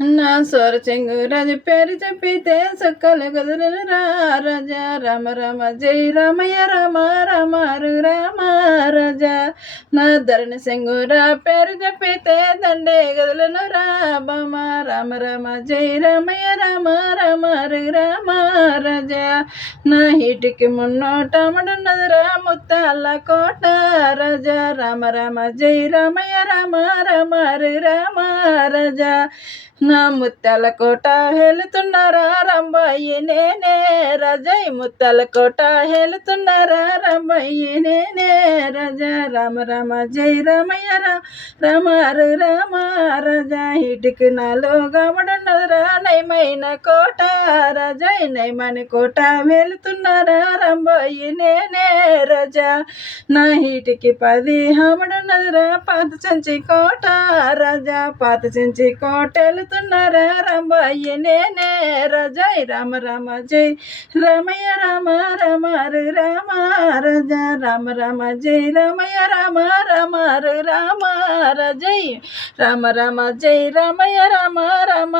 నా సోర చెంగు రాజు పేరు చెప్పితే సుక్కలు కుదురురా రాజా రామ రామ జై రామయ్య రామ రామారు రామ రాజా నా ధరణి సెంగురా పేరు చెప్పితే దండే గదులను రామ రామ రామ జై రామయ్య రామ రామారు రామ రాజా నా హీటికి మున్నోటముడున్నదిరా ముత్తాల కోట రాజా రామ రామ జై రామయ్య రామ రామారు రామ రాజా నా ముత్యాల కోట హేలుతున్నారా రంబయ్య నేనే రజై ముత్యాల కోట హేలుతున్నారా రంబయ్య నేనే రజా రామ రామ జై రామయ్య రామారు రామ రజా ఇటుకు నాలో గమడున్నరా నయమైన కోట రజై నయమని కోట వెళుతున్నారా రంబయ్య నేనే రజా నా హీటికి 10 హమడున్నదిరా పాత చెంచి కోట రజా పాత చెంచి కోటలు తున్నారా రంబయ్య నేనే రజై రామ రామ జై రామయ్య రామ రామారు రామ రజా రామ రామ జై రామయ్య రామ రామారు రామ రజై రామ రామ జై రామయ్య రామ రామ